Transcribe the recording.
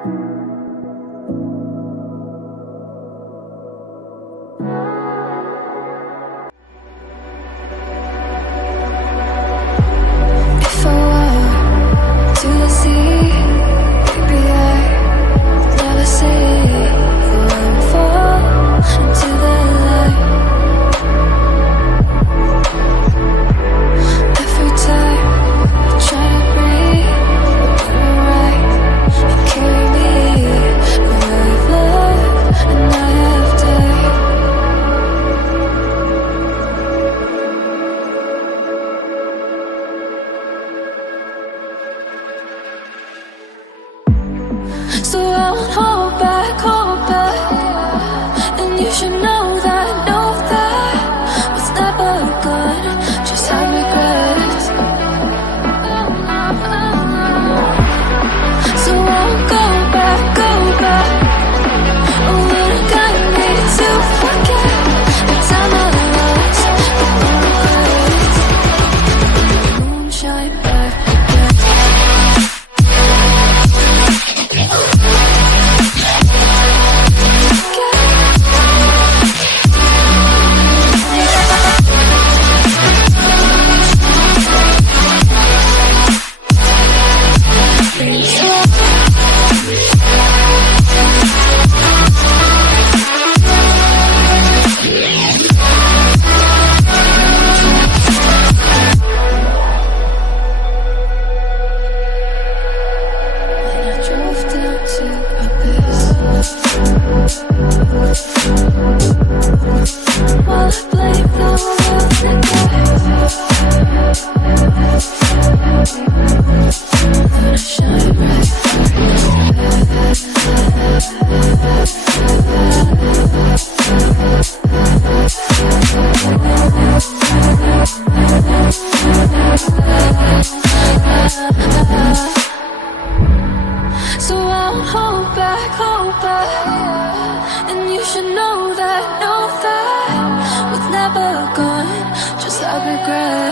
If I walk to the sea, maybe I never see. For I will fall into the light. Every time I try to breathe, but when we're right, you carry me. Where I've loved and I have died. So I won't hold back, and you should know that what's never good, just have regrets. So I won't go back, oh, when I got me to forget the time I lost, the moonshine back again. So I won't hold back, and you should know that was never gone, just have regret.